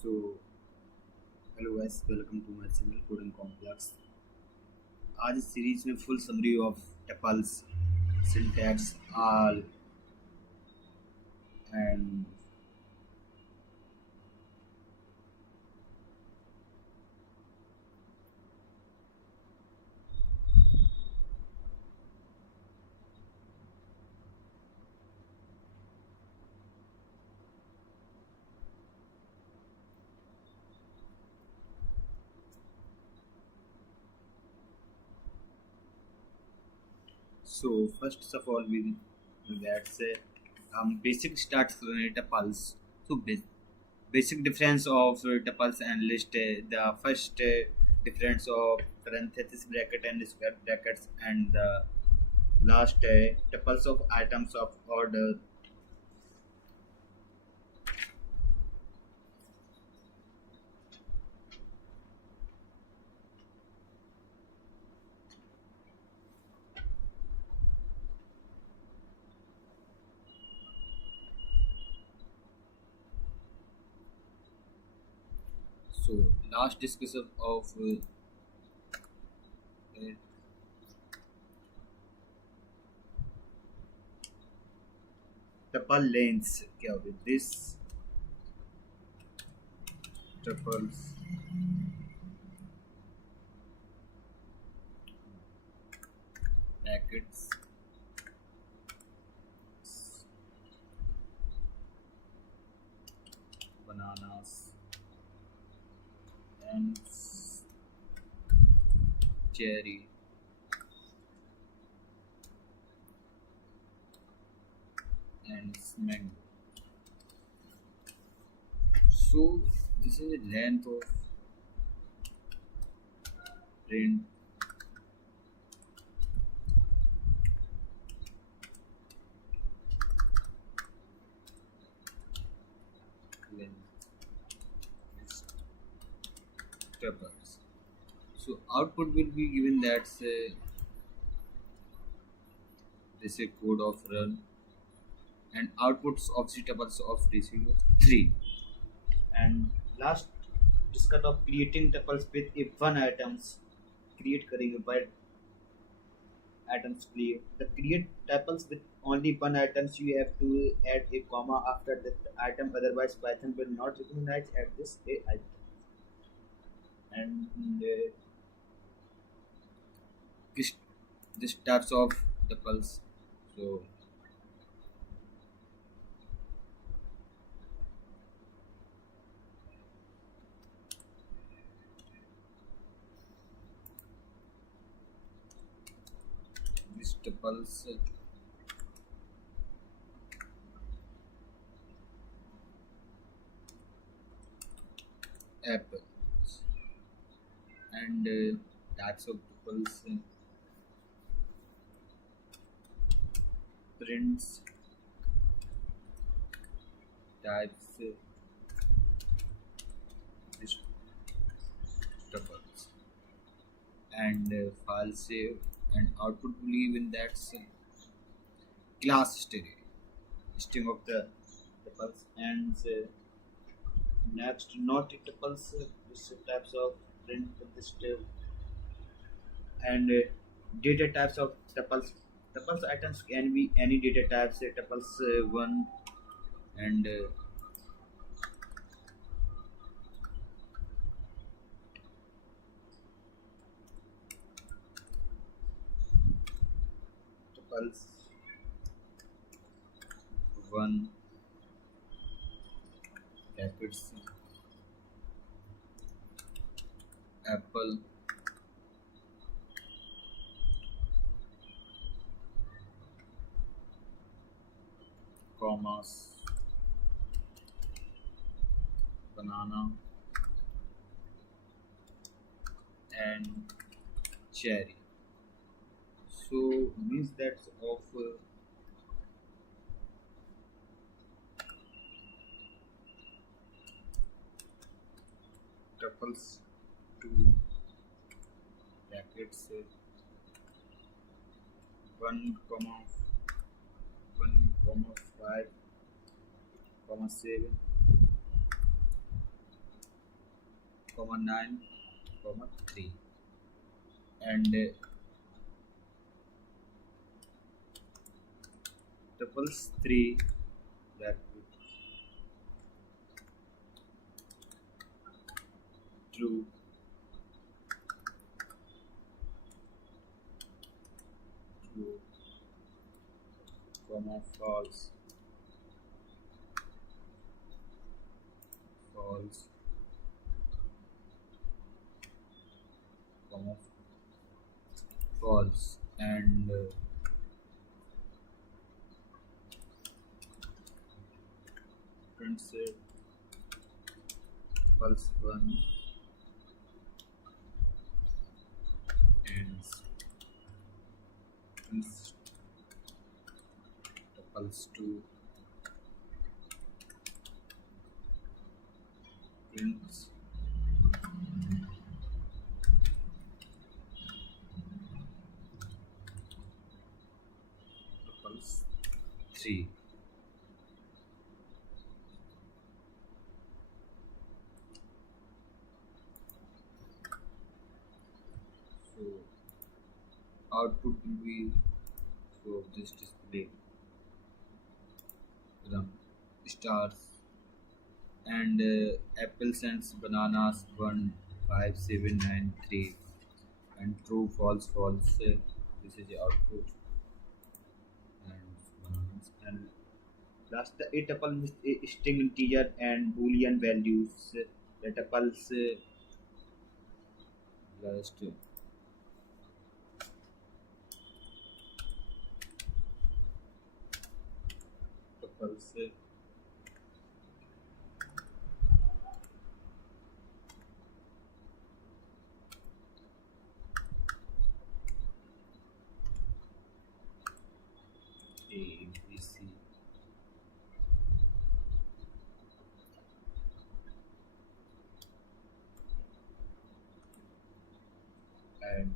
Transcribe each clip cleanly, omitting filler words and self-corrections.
So, hello guys, welcome to my channel Coding Complex. आज इस series में full summary of tuples, syntax, all and so first of all we let's say basic start tuples. So basic difference of tuples and list. The first difference of parenthesis bracket and square brackets and the last tuples of items of order. So last discussion of uh, tuple lengths क्या होगी this tuples brackets bananas and cherry and mango. So this is the length of print length is tuples. So output will be given that say this is code of run and outputs of the tuples of receiver 3 and last discuss of creating tuples with if one items create करेंगे by items create the create tuples with only one items you have to add a comma after that item otherwise Python will not recognize at this a item and this this types of tuples. So these tuples apples and types of tuples prints types these tuples and file save and output believe in that class string of the tuples and next not tuples this types of print with this and data types of tuples. Tuples items can be any data types. Tuples one and tuples one brackets apple commas banana and cherry. So means that's of tuples two brackets one comma 1, 5, 7 comma 9 comma 3 and tuples 3 that true, true, comma false, false, comma false, and friends pulse 1 and friends pulse 2 friends pulse 3. So output will be so this display run stars and apples and bananas 15793 and true false false this is the output and bananas and last the a tuple with a string integer and boolean values the tuples last tuples a b c and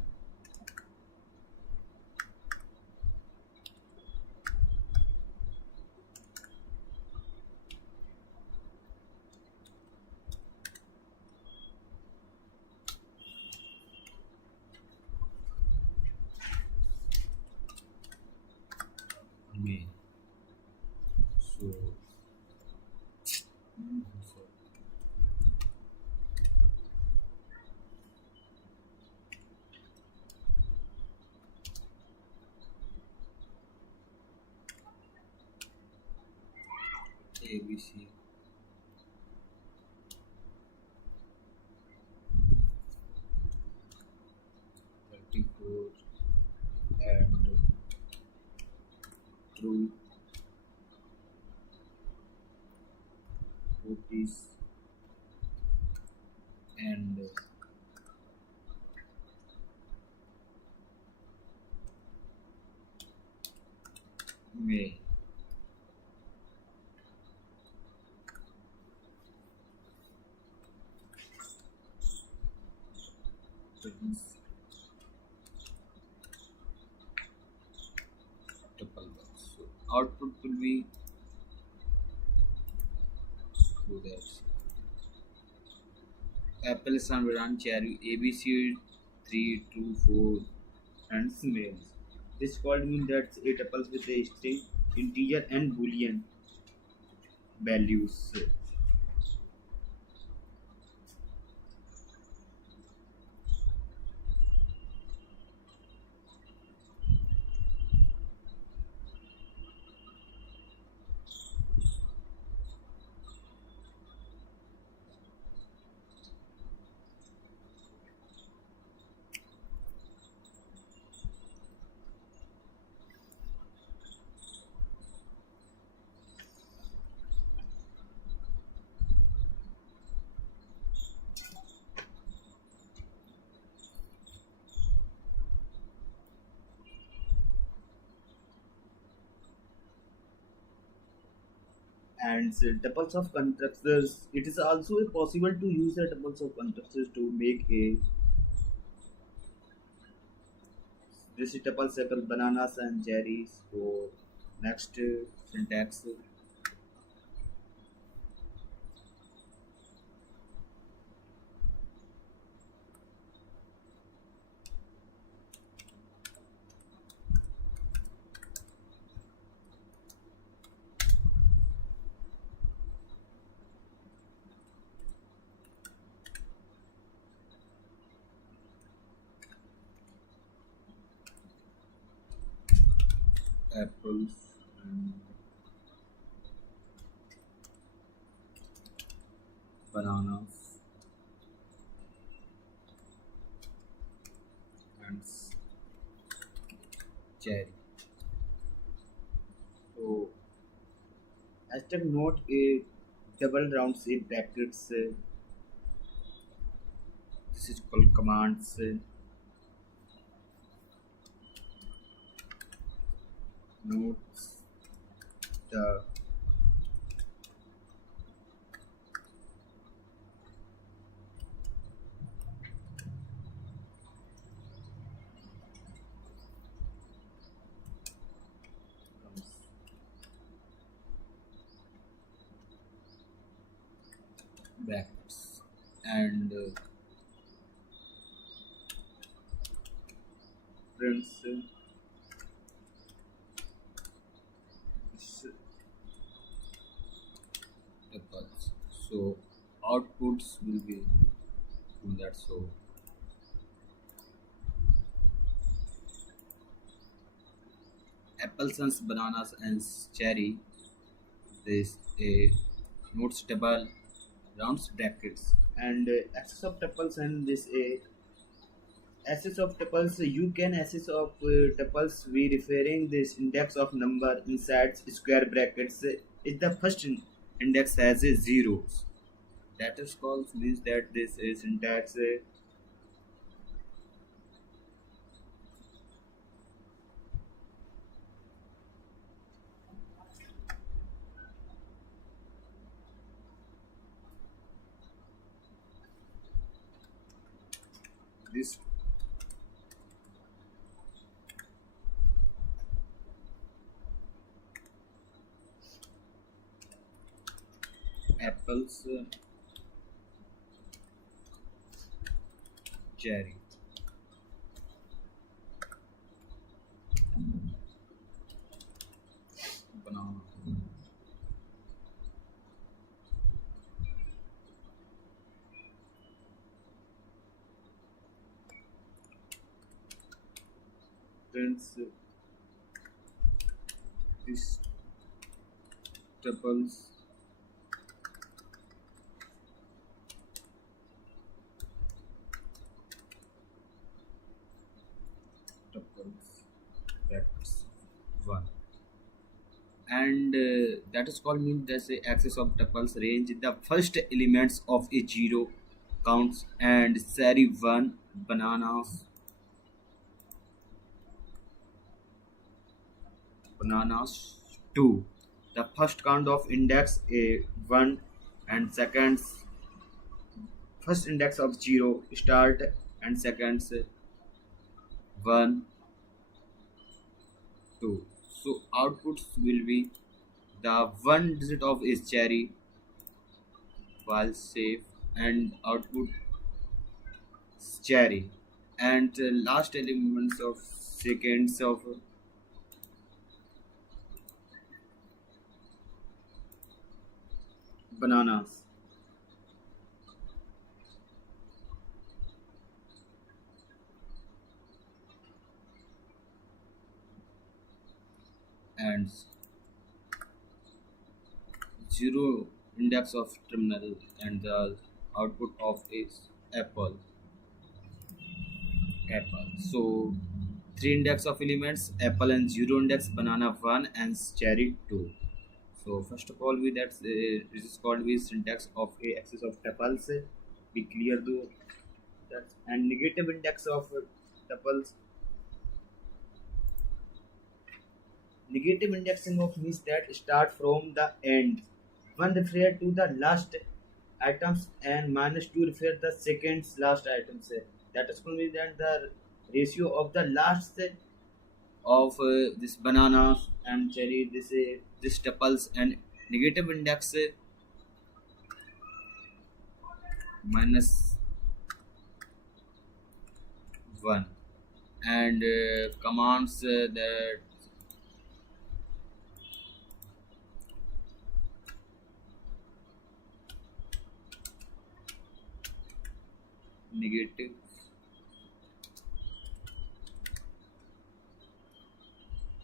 may so, so ABC 34 and true 40s and may students tuple box. So output will be so that's apple, sun, banana, cherry, ABC 3, 2, 4, and males. This called mean that a tuples with a string, integer, and boolean values. And tuples of constructors. It is also possible to use the tuples of constructors to make a this tuples apple, bananas, and cherries. So next syntax apples and bananas and cherry. So hashtag note a double round shape brackets. This is called commands. Notes the brackets and prints apples. So outputs will be do that. So apples and bananas and cherry. This a notes double rounds brackets and access of tuples and this a access of tuples you can access of tuples we referring this index of number inside square brackets is the first index has a zeros that is called means that this is syntax this apples cherry banana prints this tuples tuples brackets 1 and that is called means there's a axis of tuples range the first elements of a zero counts and sari 1 bananas 2 the first count of index a 1 and seconds first index of 0 start and seconds 1 2 so outputs will be the one digit of is cherry while safe and output is cherry and last elements of seconds of bananas and zero index of terminal and the output of is apple so three index of elements apple and zero index banana 1 and cherry 2 so first of all we that's this is called with syntax of a axis of tuples be clear though that and negative index of tuples negative indexing of means that start from the end. One refer to the last items and minus two refer the second's last items. That is going to be that the ratio of the last of this bananas and cherry, this tuples and negative index minus one and commands that negative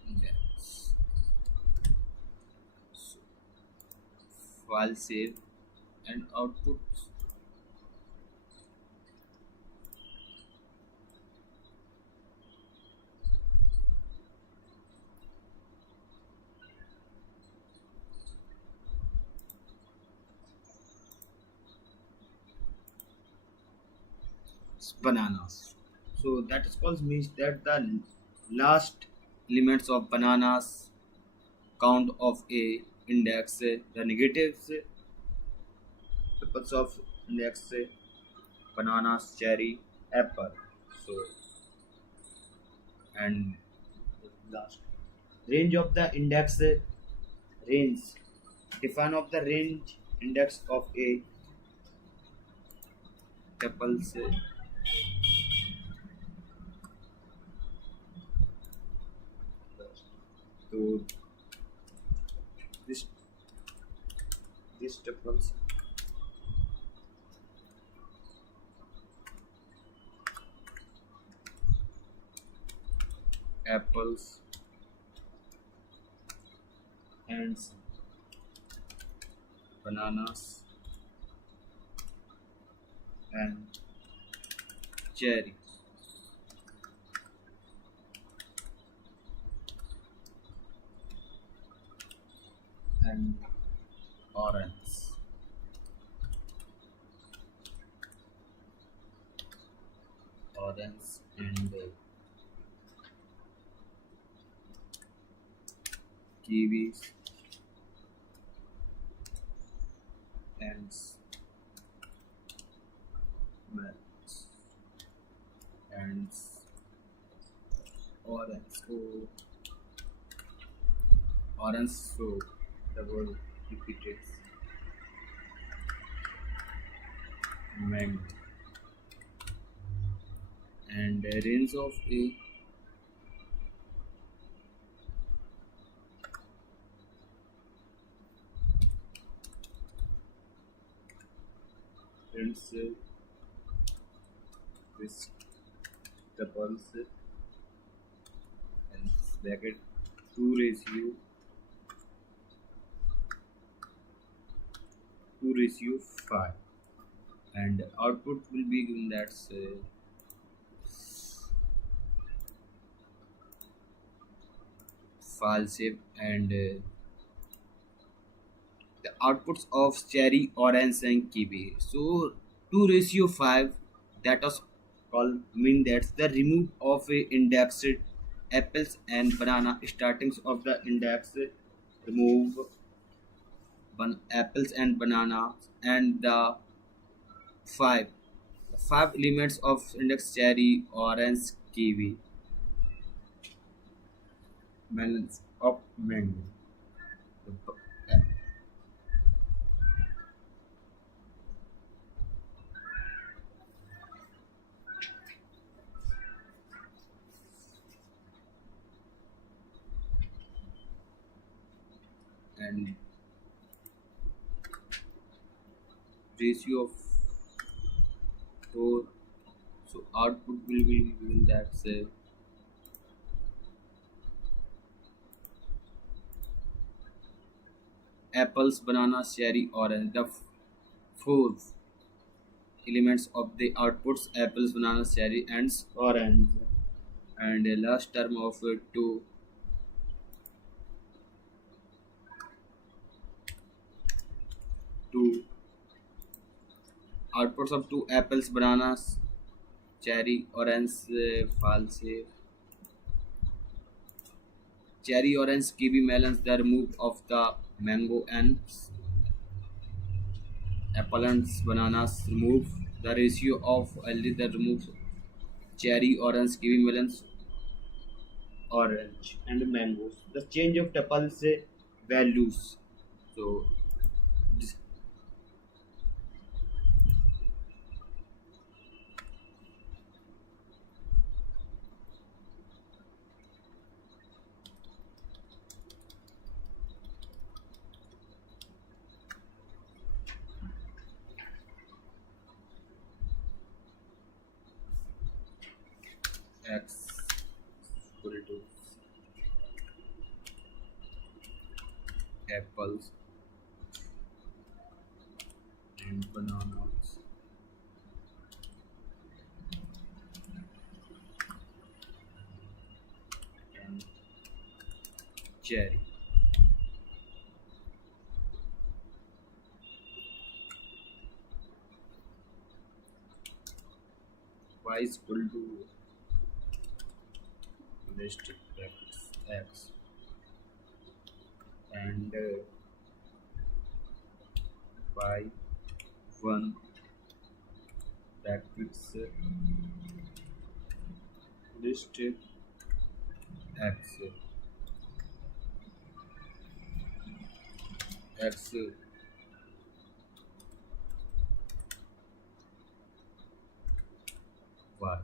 index file save and output bananas. So that is called means that the last elements of bananas count of a index, the negatives tuples of index, bananas, cherry, apple. So and last range of the index, range define of the range index of a tuples. So this tuples apples and bananas and cherry and orange and kiwis and melons and orange. So orange, so the word repeated mango and range of a friends vegetables and bracket 2:5 and output will be given that's file save and the outputs of cherry, orange, and kiwi. So 2:5 that is called mean that's the remove of a indexed apples and banana startings of the index remove apples and bananas and the five elements of index cherry, orange, kiwi, melons of mango. And ratio of 4, so output will be given that say apples, bananas, cherry, orange. The four elements of the outputs apples, bananas, cherry, and orange. And the last term of two outputs of two apples, bananas, cherry, orange, false, cherry, orange, kiwi, melons. The remove of the mango and apple and bananas remove the ratio of LD that removes cherry, orange, kiwi, melons, orange, and mangoes. The change of tuples values. So this X equal to apples, and bananas and cherry. Y is equal to list x and by 1 brackets list x x y.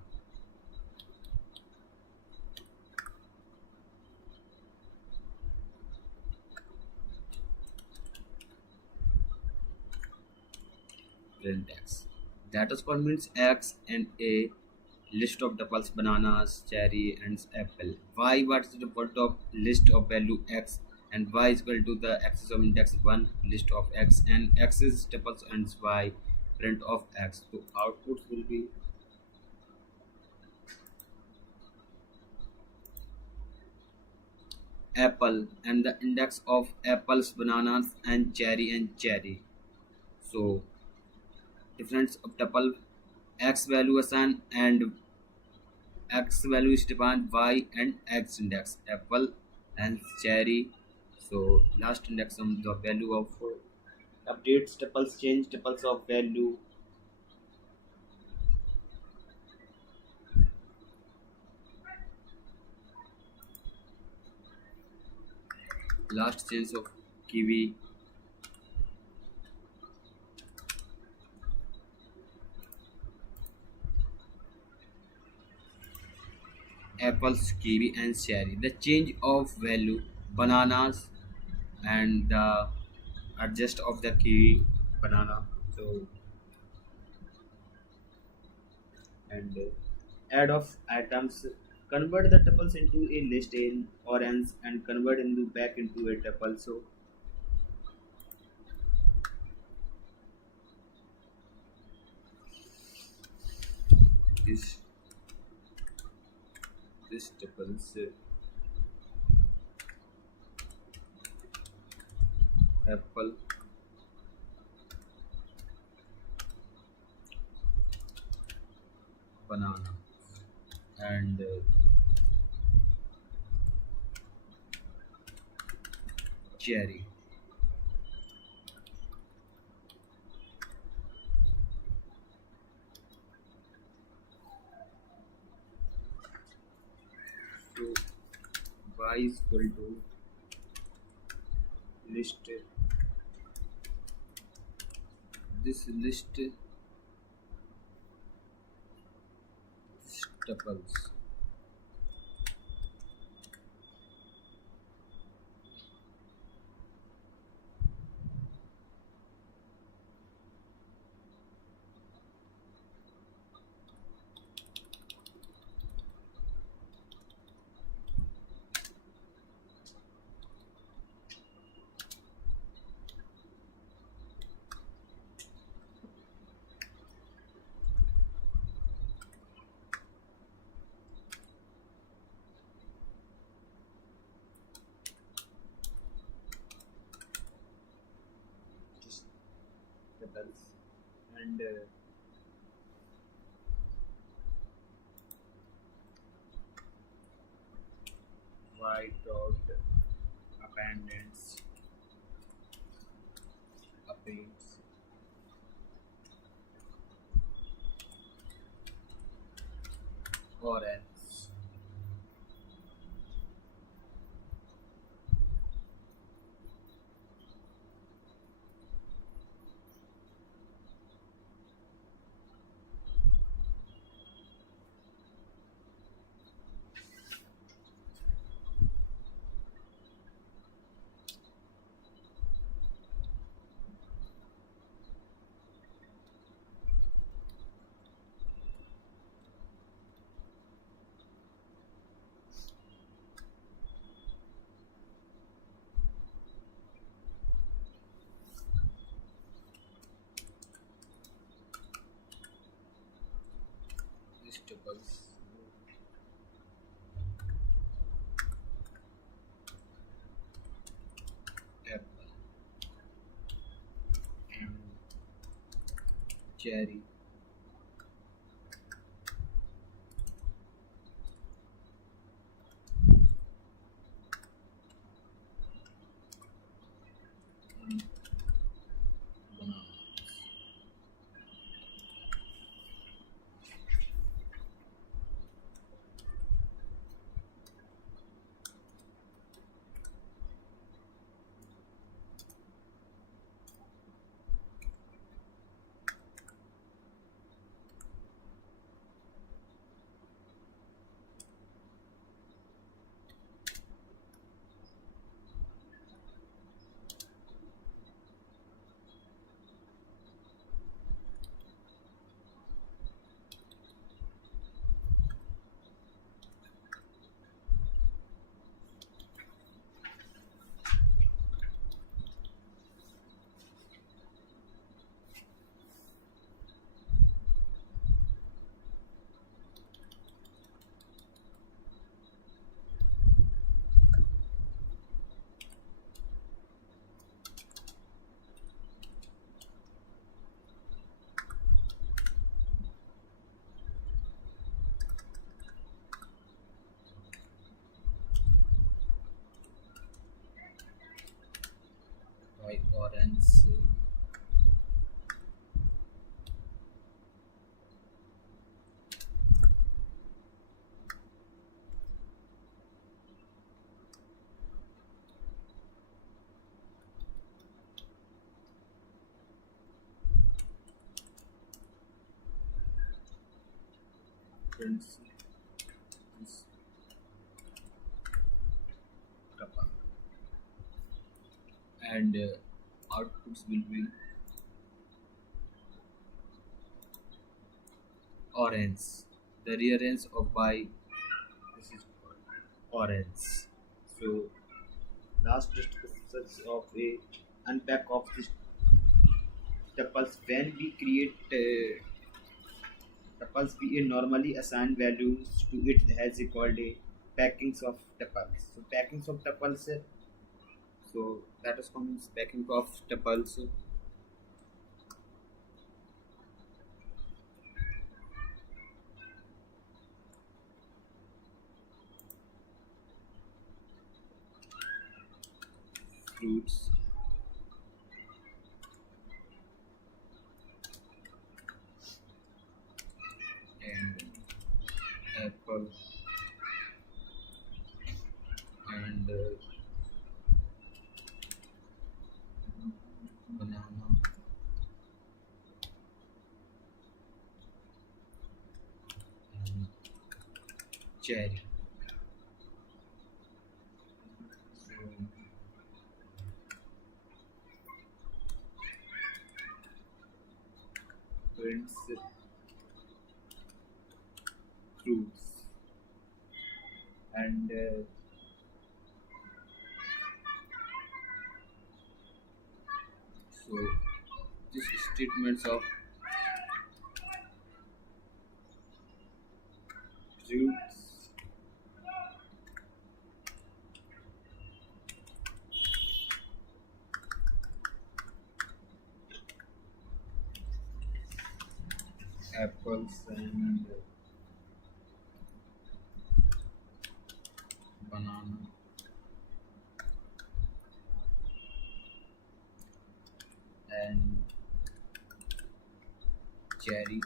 Print x. That is what means x and a list of tuples bananas, cherry, and apple. Y what is the default of list of value x and y is equal to the axis of index 1 list of x and x is tuples and y print of x. So outputs will be apple and the index of apples, bananas, and cherry. So difference of tuple x value assigned and x value is defined y and x index apple and cherry. So last index of the value of updates tuples change tuples of value. Last change of kiwi, apples, kiwi, and cherry. The change of value bananas and the adjust of the kiwi banana. So and add of items convert the tuples into a list in orange and convert into back into a tuple. So this this tuples apple, banana, and cherry. So y is equal to list this list tuples just tuples and y dot appendants appends orange. vegetables, apple and cherry, and banana. Like orange, friends, this kappa. And outputs will be orange. The rearrange of by this is orange. So last discussions of a unpack of these tuples. When we create tuples, we normally assign values to it as called a packings of tuples. So packings of tuples. So that is called packing of tuples. Fruits and apple and banana and cherry. So friends, fruits and so these statements of fruits, apples and banana and cherry.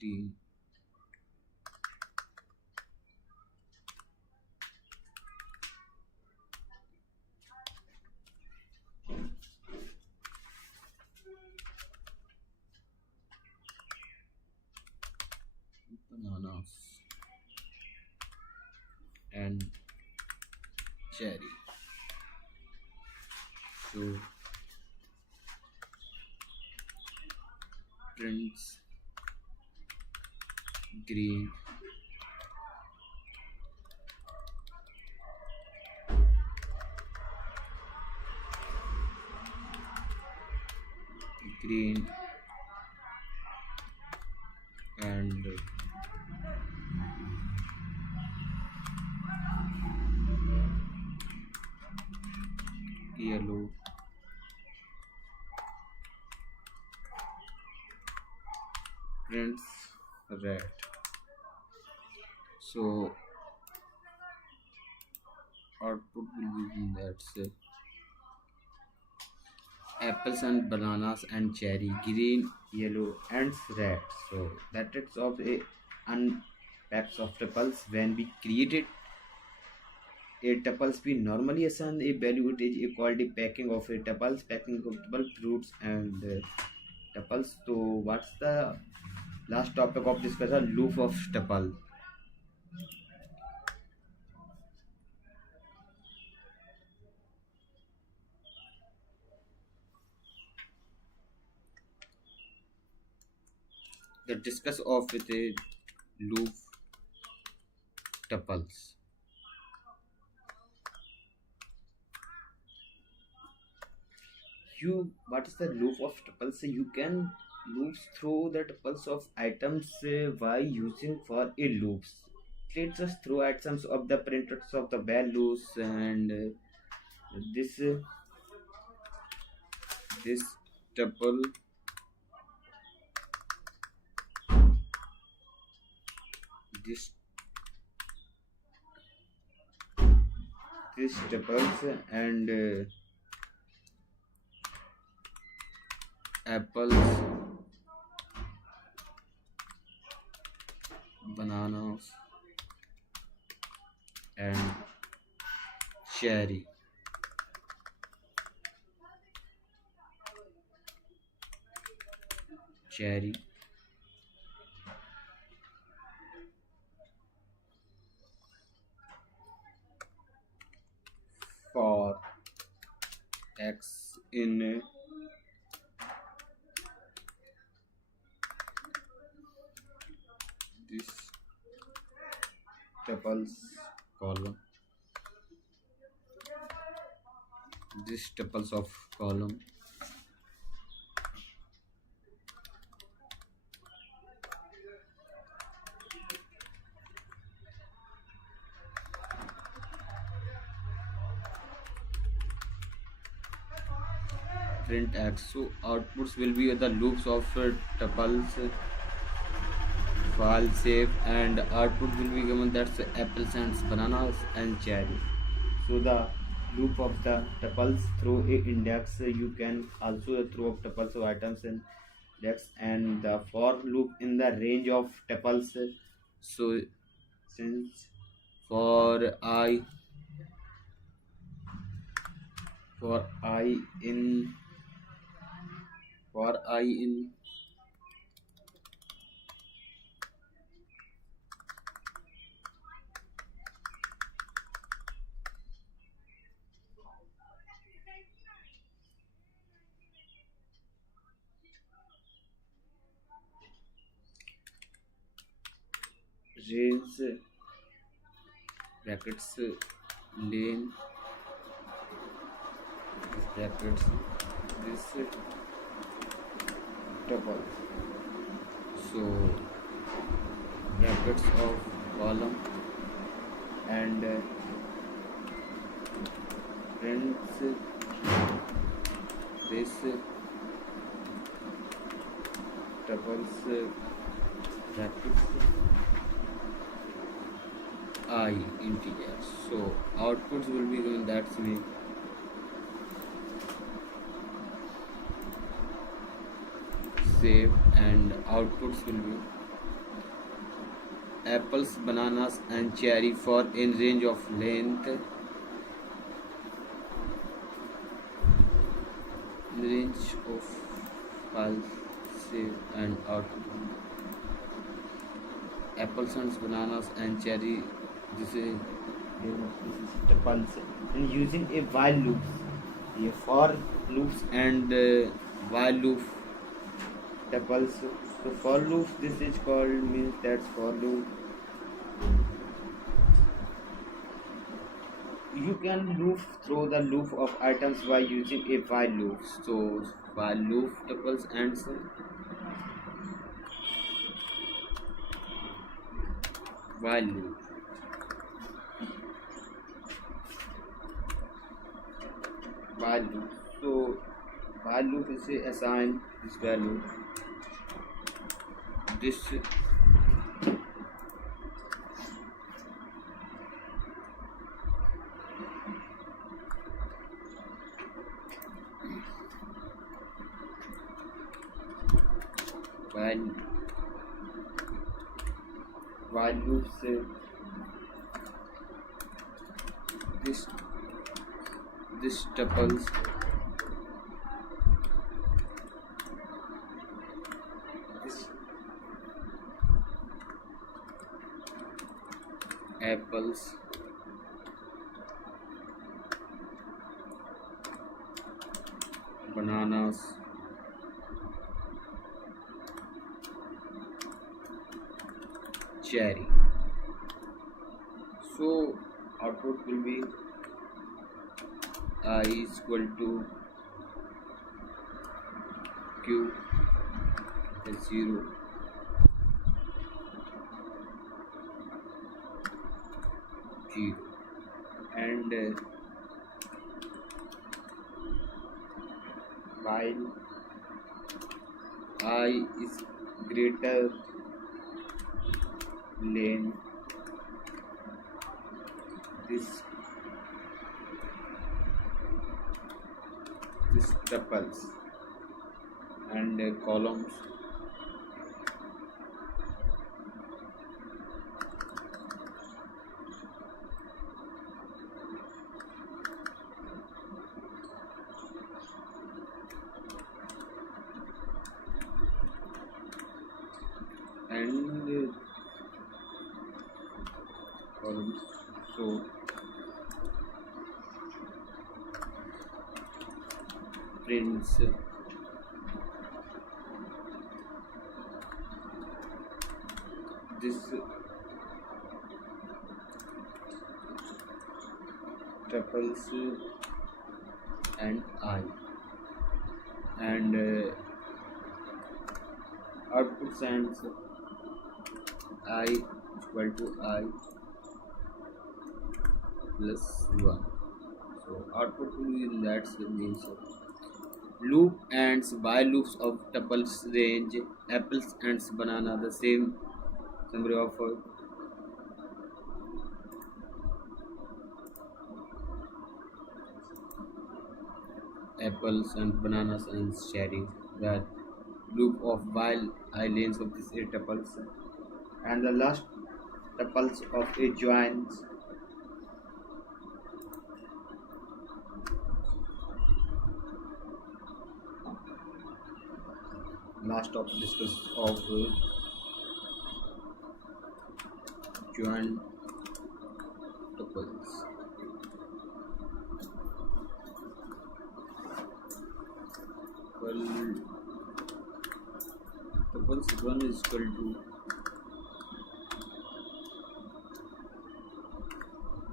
3, bananas and cherry. So prints green, green and yellow, prints red. So output will be that's apples and bananas and cherry, green, yellow and red. So that is of a unpacks of tuples. When we created a tuples, we normally assign a value. It is called the packing of a tuples, packing of tuple fruits and tuples. So what's the last topic of discussion? Loop of tuple. The discuss of with a loop tuples. You what is the loop of tuples? You can loops through the tuples of items by using for a loops. Let's just throw items of the printers of the values and this this tuple this this tuples and apples, bananas and cherry. Cherry for x in this tuples column, this tuples of column print x. So outputs will be the loops of tuples file save and output will be given that's apples and bananas and cherry. So the loop of the tuples through a index, you can also throw up tuples of items in index and the for loop in the range of tuples. So since for I for I in for I in range brackets lane brackets this tuple. So brackets of column and prints this tuples brackets I integer. So outputs will be given that's me save and outputs will be apples, bananas and cherry for in range of length in range of file save and output apples and bananas and cherry. This is tuples and using a while loop, a for loops and while loop. tuples. So for loops, this is called means that's for loop. You can loop through the loop of items by using a while loop. So while loop tuples and while loop. While loop. So while loop is a assign this value. This while While loop say this this tuples this apples bananas cherry. So output will be I is equal to q is 0 0 and while I is greater lane this tuples and columns and columns. So prints this tuples and I and output sends I equal to I plus 1. So output will be that means loop and while loops of tuples range apples and banana the same summary of apples and bananas and cherries. The loop of while I lanes of these eight tuples and the last tuples of a joins last of discuss of joint tuples. Well, tuples 1 is equal to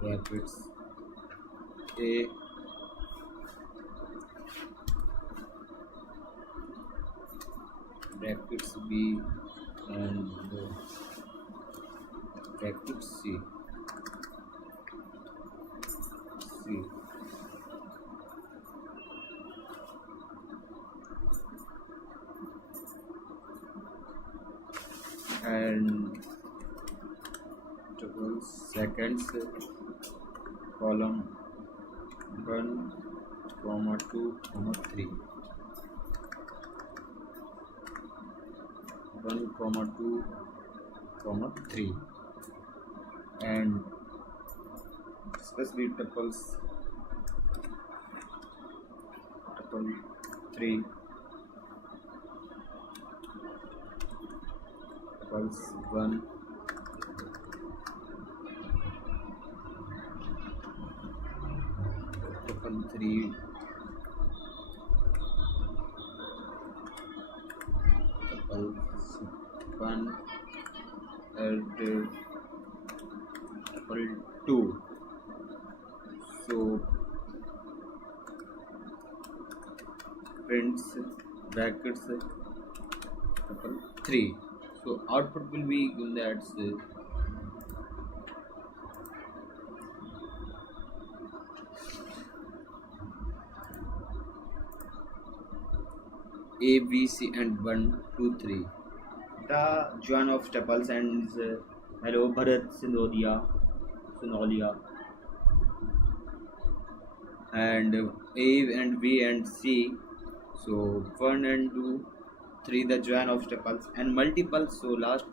brackets a brackets b and brackets c and tuples seconds column 1 comma 2 comma 3 1 comma 2 comma 3 and especially tuples tuple 3 tuples 1 tuple 3, tuple 1 and tuple 2. So prints brackets tuple 3. So output will be that's A, B, C, and 1, 2, 3. The join of tuples and hello Bharat Sinolia. And A and B and C. So 1 and 2, 3 the join of tuples and multiples. So last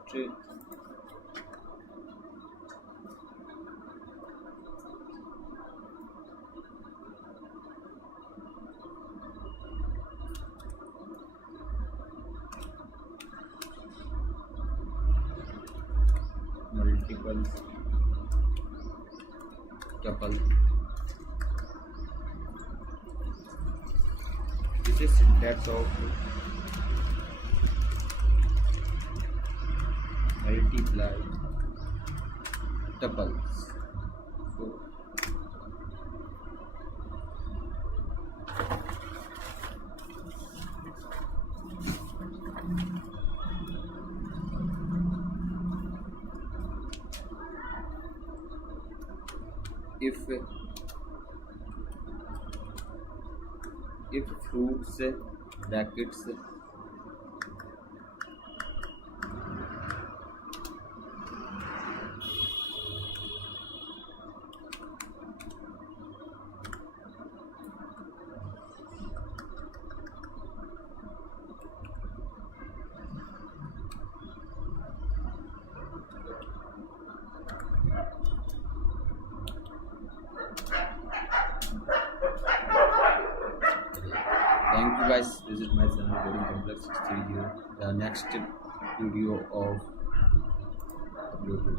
multiples tuple. This is syntax of multiply tuples. So if fruits brackets thank you guys, visit my channel coding complex 630. The next video of uploaded